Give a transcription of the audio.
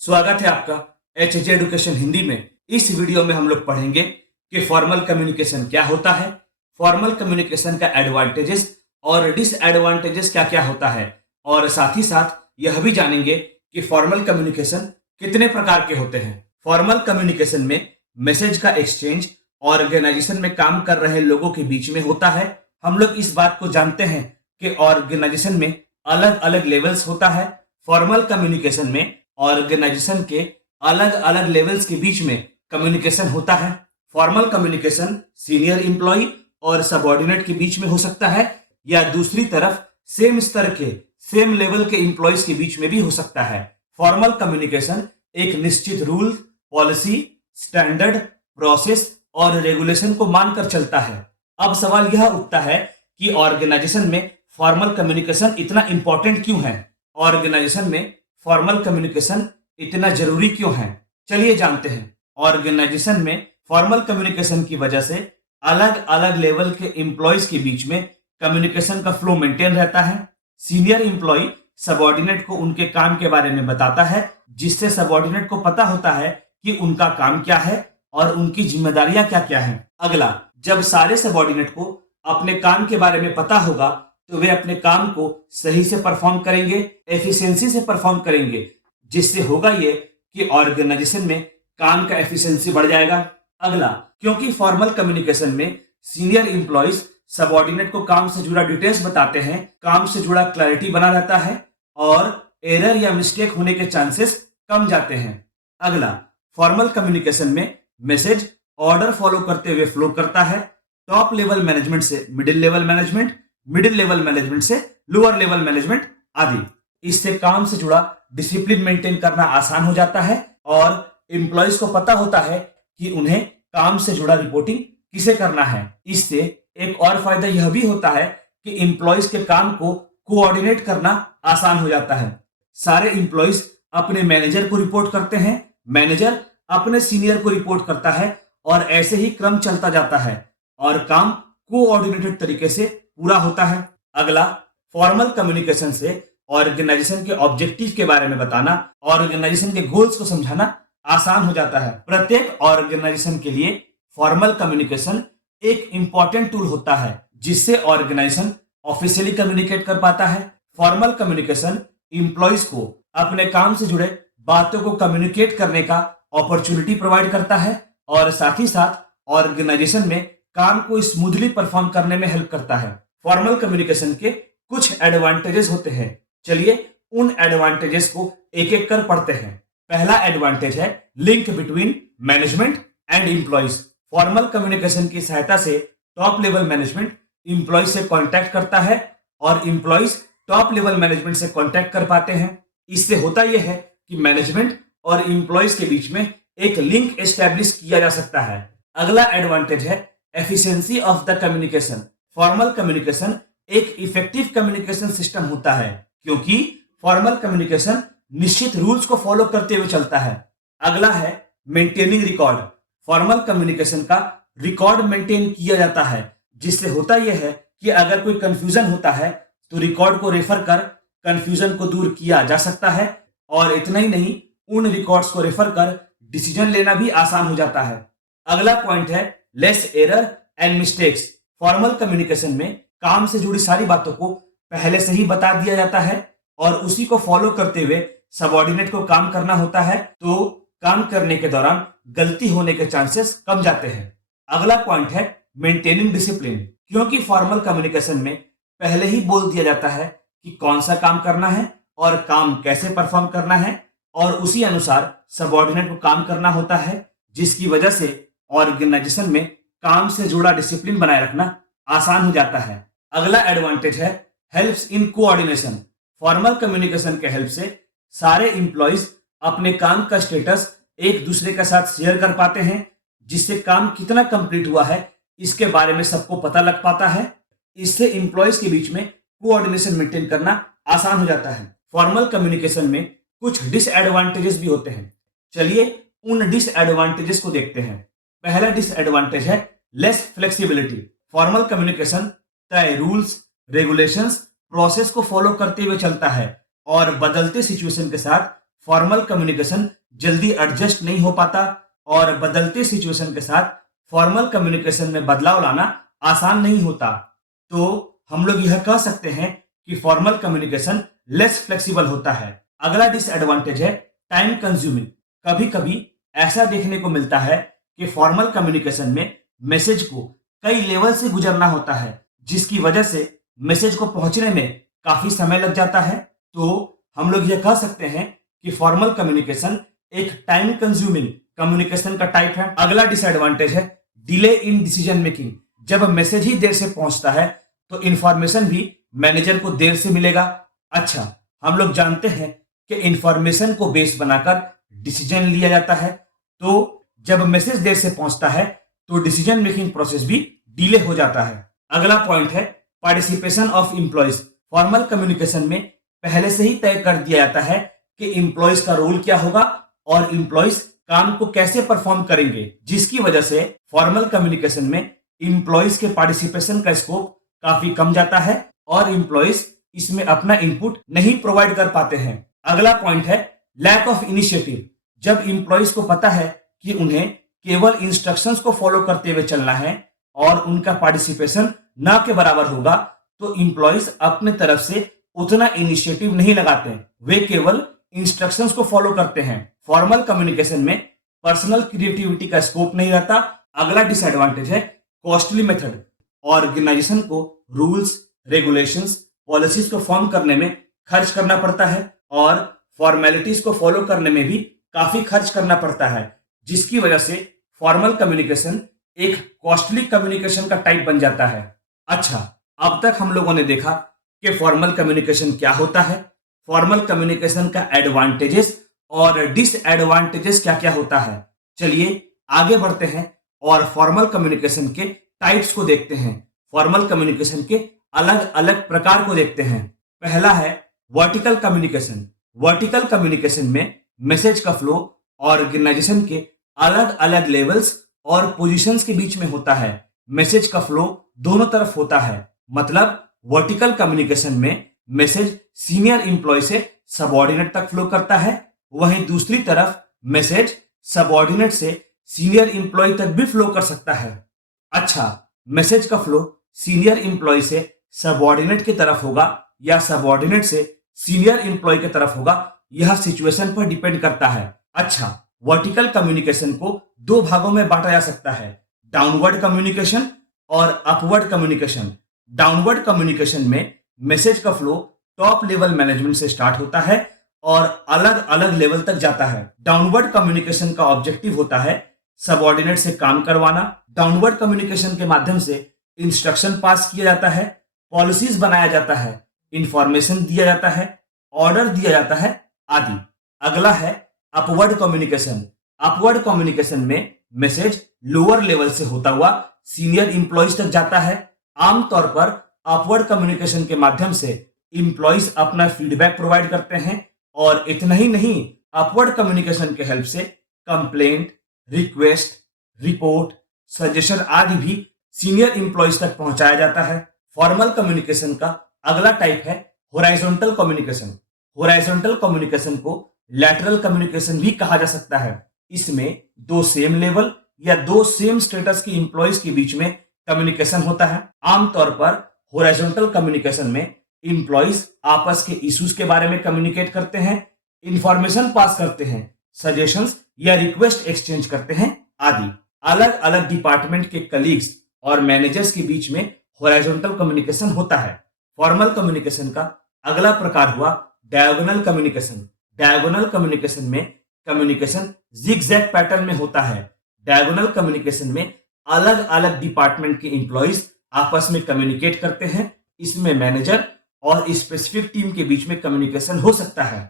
स्वागत है आपका एच एजुकेशन हिंदी में। इस वीडियो में हम लोग पढ़ेंगे कि फॉर्मल कम्युनिकेशन क्या होता है, फॉर्मल कम्युनिकेशन का एडवांटेजेस और डिसएडवांटेजेस क्या क्या होता है, और साथ ही साथ यह भी जानेंगे कि फॉर्मल कम्युनिकेशन कितने प्रकार के होते हैं। फॉर्मल कम्युनिकेशन में मैसेज का एक्सचेंज ऑर्गेनाइजेशन में काम कर रहे लोगों के बीच में होता है। हम लोग इस बात को जानते हैं कि ऑर्गेनाइजेशन में अलग अलग लेवल्स होता है। फॉर्मल कम्युनिकेशन में ऑर्गेनाइजेशन के अलग अलग लेवल्स के बीच में कम्युनिकेशन होता है। फॉर्मल कम्युनिकेशन सीनियर एम्प्लॉय और सबऑर्डिनेट के बीच में हो सकता है, या दूसरी तरफ सेम स्तर के सेम लेवल के एम्प्लॉयज के बीच में भी हो सकता है। फॉर्मल कम्युनिकेशन एक निश्चित रूल, पॉलिसी, स्टैंडर्ड, प्रोसेस और रेगुलेशन को मानकर चलता है। अब सवाल यह उठता है कि ऑर्गेनाइजेशन में फॉर्मल कम्युनिकेशन इतना इंपॉर्टेंट क्यों है, ऑर्गेनाइजेशन में फॉर्मल कम्युनिकेशन इतना जरूरी क्यों है। चलिए जानते हैं। ऑर्गेनाइजेशन में फॉर्मल कम्युनिकेशन की वजह से अलग अलग लेवल के एम्प्लॉयज के बीच में कम्युनिकेशन का फ्लो मेंटेन रहता है। सीनियर एम्प्लॉय सबऑर्डिनेट को उनके काम के बारे में बताता है, जिससे सबऑर्डिनेट को पता होता है कि उनका काम क्या है और उनकी जिम्मेदारियां क्या क्या हैं। अगला, जब सारे सबऑर्डिनेट को अपने काम के बारे में पता होगा तो वे अपने काम को सही से परफॉर्म करेंगे, एफिशिएंसी से परफॉर्म करेंगे, जिससे होगा ये कि ऑर्गेनाइजेशन में काम का एफिशिएंसी बढ़ जाएगा। अगला, क्योंकि फॉर्मल कम्युनिकेशन में सीनियर एम्प्लॉयज सबऑर्डिनेट को काम से जुड़ा डिटेल्स बताते हैं, काम से जुड़ा क्लैरिटी बना रहता है और एरर या मिस्टेक होने के चांसेस कम जाते हैं। अगला, फॉर्मल कम्युनिकेशन में मैसेज ऑर्डर फॉलो करते हुए फ्लो करता है, टॉप लेवल मैनेजमेंट से middle level management, middle level management से लोअर लेवल मैनेजमेंट आदि। इससे काम से जुड़ा डिसिप्लिन मेंटेन करना आसान हो जाता है और एम्प्लॉयज को पता होता है कि उन्हें काम से जुड़ा रिपोर्टिंग किसे करना है। इससे एक और फायदा यह भी होता है कि एम्प्लॉयज के काम को कोऑर्डिनेट करना आसान हो जाता है। सारे एम्प्लॉयज अपने मैनेजर को रिपोर्ट करते हैं, मैनेजर अपने सीनियर को रिपोर्ट करता है और ऐसे ही क्रम चलता जाता है और काम कोऑर्डिनेटेड तरीके से पूरा होता है। अगला, फॉर्मल कम्युनिकेशन से ऑर्गेनाइजेशन के ऑब्जेक्टिव के बारे में बताना, ऑर्गेनाइजेशन के गोल्स को समझाना आसान हो जाता है। प्रत्येक ऑर्गेनाइजेशन के लिए फॉर्मल कम्युनिकेशन एक इंपॉर्टेंट टूल होता है, जिससे ऑर्गेनाइजेशन ऑफिशियली कम्युनिकेट कर पाता है। फॉर्मल कम्युनिकेशन एम्प्लॉयज को अपने काम से जुड़े बातों को कम्युनिकेट करने का अपॉर्चुनिटी प्रोवाइड करता है और साथ ही साथ ऑर्गेनाइजेशन में काम को स्मूथली परफॉर्म करने में हेल्प करता है। फॉर्मल कम्युनिकेशन के कुछ एडवांटेजेस होते हैं। चलिए उन एडवांटेजेस को एक एक कर पढ़ते हैं। पहला एडवांटेज है link between management and employees. Formal communication की सहायता से टॉप लेवल मैनेजमेंट एम्प्लॉयज से कांटेक्ट करता है और एम्प्लॉयज टॉप लेवल मैनेजमेंट से कांटेक्ट कर पाते हैं। इससे होता यह है कि मैनेजमेंट और एम्प्लॉयज के बीच में एक लिंक एस्टेब्लिश किया जा सकता है। अगला एडवांटेज है efficiency of the communication. Formal communication एक इफेक्टिव कम्युनिकेशन सिस्टम होता है, क्योंकि फॉर्मल कम्युनिकेशन निश्चित रूल्स को फॉलो करते हुए चलता है। अगला है मेंटेनिंग रिकॉर्ड। फॉर्मल कम्युनिकेशन का रिकॉर्ड मेंटेन किया जाता है, जिससे होता यह है कि अगर कोई कंफ्यूजन होता है तो रिकॉर्ड को रेफर कर कंफ्यूजन को दूर किया जा सकता है, और इतना ही नहीं, उन रिकॉर्ड्स को रेफर कर डिसीजन लेना भी आसान हो जाता है। अगला पॉइंट है less error and mistakes. Formal communication में काम से जुड़ी सारी बातों को पहले से ही बता दिया जाता है और उसी को फॉलो करते हुए सबऑर्डिनेट को काम करना होता है, तो काम करने के दौरान गलती होने के चांसेस कम जाते हैं। अगला पॉइंट है मेंटेनिंग डिसिप्लिन। क्योंकि फॉर्मल कम्युनिकेशन में पहले ही बोल दिया जाता है कि कौन सा काम करना है और काम कैसे परफॉर्म करना है, और उसी अनुसार सबऑर्डिनेट को काम करना होता है, जिसकी वजह से ऑर्गेनाइजेशन में काम से जुड़ा डिसिप्लिन बनाए रखना आसान हो जाता है। अगला एडवांटेज है helps in coordination. Formal communication के हेल्प से सारे एम्प्लॉयज अपने काम का स्टेटस एक दूसरे के साथ शेयर कर पाते हैं, जिससे काम कितना कंप्लीट हुआ है इसके बारे में सबको पता लग पाता है। इससे एम्प्लॉयज के बीच में कोऑर्डिनेशन मेंटेन करना आसान हो जाता है। फॉर्मल कम्युनिकेशन में कुछ डिसएडवांटेजेस भी होते हैं। चलिए उन डिसएडवांटेजेस को देखते हैं। पहला डिसएडवांटेज है लेस फ्लेक्सिबिलिटी। फॉर्मल कम्युनिकेशन तय रूल्स, रेगुलेशंस, प्रोसेस को फॉलो करते हुए चलता है और बदलते सिचुएशन के साथ फॉर्मल कम्युनिकेशन जल्दी एडजस्ट नहीं हो पाता और बदलते सिचुएशन के साथ फॉर्मल कम्युनिकेशन में बदलाव लाना आसान नहीं होता। तो हम लोग यह कह सकते हैं कि फॉर्मल कम्युनिकेशन लेस फ्लेक्सिबल होता है। अगला डिसएडवांटेज है टाइम कंज्यूमिंग। कभी कभी ऐसा देखने को मिलता है कि फॉर्मल कम्युनिकेशन में मैसेज को कई लेवल से गुजरना होता है, जिसकी वजह से मैसेज को पहुंचने में काफी समय लग जाता है। तो हम लोग यह कह सकते हैं कि फॉर्मल कम्युनिकेशन एक टाइम कंज्यूमिंग कम्युनिकेशन का टाइप है। अगला डिसएडवांटेज है डिले इन डिसीजन मेकिंग। जब मैसेज ही देर से पहुंचता है तो इंफॉर्मेशन भी मैनेजर को देर से मिलेगा। अच्छा, हम लोग जानते हैं कि इंफॉर्मेशन को बेस बनाकर डिसीजन लिया जाता है, तो जब मैसेज देर से पहुंचता है तो डिसीजन मेकिंग प्रोसेस भी डिले हो जाता है। अगला पॉइंट है participation of employees. Formal communication में पहले से ही तय कर दिया जाता है कि एम्प्लॉयज का रोल क्या होगा और एम्प्लॉयज काम को कैसे परफॉर्म करेंगे, जिसकी वजह से फॉर्मल कम्युनिकेशन में एम्प्लॉयज के पार्टिसिपेशन का स्कोप काफी कम जाता है और एम्प्लॉयज इसमें अपना इनपुट नहीं प्रोवाइड कर पाते हैं। अगला पॉइंट है लैक ऑफ इनिशिएटिव। जब एम्प्लॉयज को पता है कि उन्हें केवल इंस्ट्रक्शंस को फॉलो करते हुए चलना है और उनका पार्टिसिपेशन न के बराबर होगा, तो एम्प्लॉयज अपने तरफ से उतना इनिशिएटिव नहीं लगाते, वे केवल इंस्ट्रक्शंस को फॉलो करते हैं। फॉर्मल कम्युनिकेशन में पर्सनल क्रिएटिविटी का स्कोप नहीं रहता। अगला डिसएडवांटेज है कॉस्टली मेथड। ऑर्गेनाइजेशन को रूल्स, रेगुलेशंस, पॉलिसीज को फॉर्म करने में खर्च करना पड़ता है और फॉर्मेलिटीज को फॉलो करने में भी काफी खर्च करना पड़ता है, जिसकी वजह से फॉर्मल कम्युनिकेशन एक कॉस्टली कम्युनिकेशन का टाइप बन जाता है। अच्छा, अब तक हम लोगों ने देखा कि फॉर्मल कम्युनिकेशन क्या होता है, फॉर्मल कम्युनिकेशन का एडवांटेजेस और डिसएडवांटेजेस क्या क्या होता है। चलिए आगे बढ़ते हैं और फॉर्मल कम्युनिकेशन के टाइप्स को देखते हैं, फॉर्मल कम्युनिकेशन के अलग अलग प्रकार को देखते हैं। पहला है वर्टिकल कम्युनिकेशन। वर्टिकल कम्युनिकेशन में मैसेज का फ्लो ऑर्गेनाइजेशन के अलग अलग लेवल्स और पोजीशंस के बीच में होता है। मैसेज का फ्लो दोनों तरफ होता है, मतलब वर्टिकल कम्युनिकेशन में मैसेज सीनियर एम्प्लॉय से सबऑर्डिनेट तक फ्लो करता है, वहीं दूसरी तरफ मैसेज सबऑर्डिनेट से सीनियर एम्प्लॉय तक भी फ्लो कर सकता है। अच्छा, मैसेज का फ्लो सीनियर एम्प्लॉय से सबऑर्डिनेट की तरफ होगा या सबऑर्डिनेट से सीनियर एम्प्लॉय की तरफ होगा, यह सिचुएशन पर डिपेंड करता है। अच्छा, वर्टिकल कम्युनिकेशन को दो भागों में बांटा जा सकता है, डाउनवर्ड कम्युनिकेशन और अपवर्ड कम्युनिकेशन। डाउनवर्ड कम्युनिकेशन में मैसेज का फ्लो टॉप लेवल मैनेजमेंट से स्टार्ट होता है और अलग अलग लेवल तक जाता है। डाउनवर्ड कम्युनिकेशन का ऑब्जेक्टिव होता है सबऑर्डिनेट से काम करवाना। डाउनवर्ड कम्युनिकेशन के माध्यम से इंस्ट्रक्शन पास किया जाता है, पॉलिसीज बनाया जाता है, इंफॉर्मेशन दिया जाता है, ऑर्डर दिया जाता है आदि। अगला है अपवर्ड कम्युनिकेशन। अपवर्ड कम्युनिकेशन में मैसेज लोअर लेवल से होता हुआ सीनियर इंप्लॉयज तक जाता है। आमतौर पर अपवर्ड कम्युनिकेशन के माध्यम से इंप्लॉयज अपना फीडबैक प्रोवाइड करते हैं और इतना ही नहीं, अपवर्ड कम्युनिकेशन के हेल्प से कंप्लेंट, रिक्वेस्ट, रिपोर्ट, सजेशन आदि भी सीनियर इंप्लॉयज तक पहुंचाया जाता है। फॉर्मल कम्युनिकेशन का अगला टाइप है होराइजोंटल कम्युनिकेशन। होराइजोंटल कम्युनिकेशन को लैटरल कम्युनिकेशन भी कहा जा सकता है। इसमें दो सेम लेवल या दो सेम स्टेटस के इंप्लॉयज के बीच में कम्युनिकेशन होता है। आमतौर पर होराइजोंटल कम्युनिकेशन में इंप्लॉयज आपस के इश्यूज के बारे में कम्युनिकेट करते हैं, इंफॉर्मेशन पास करते हैं, सजेशंस या रिक्वेस्ट एक्सचेंज करते हैं आदि। अलग अलग डिपार्टमेंट के कलीग्स और मैनेजर्स के बीच में होराइजोंटल कम्युनिकेशन होता है। फॉर्मल कम्युनिकेशन का अगला प्रकार हुआ डायगोनल कम्युनिकेशन। डायगोनल कम्युनिकेशन में कम्युनिकेशन जिगजैग पैटर्न में होता है। डायगोनल कम्युनिकेशन में अलग अलग डिपार्टमेंट के एम्प्लॉयज आपस में कम्युनिकेट करते हैं। इसमें मैनेजर और स्पेसिफिक टीम के बीच में कम्युनिकेशन हो सकता है।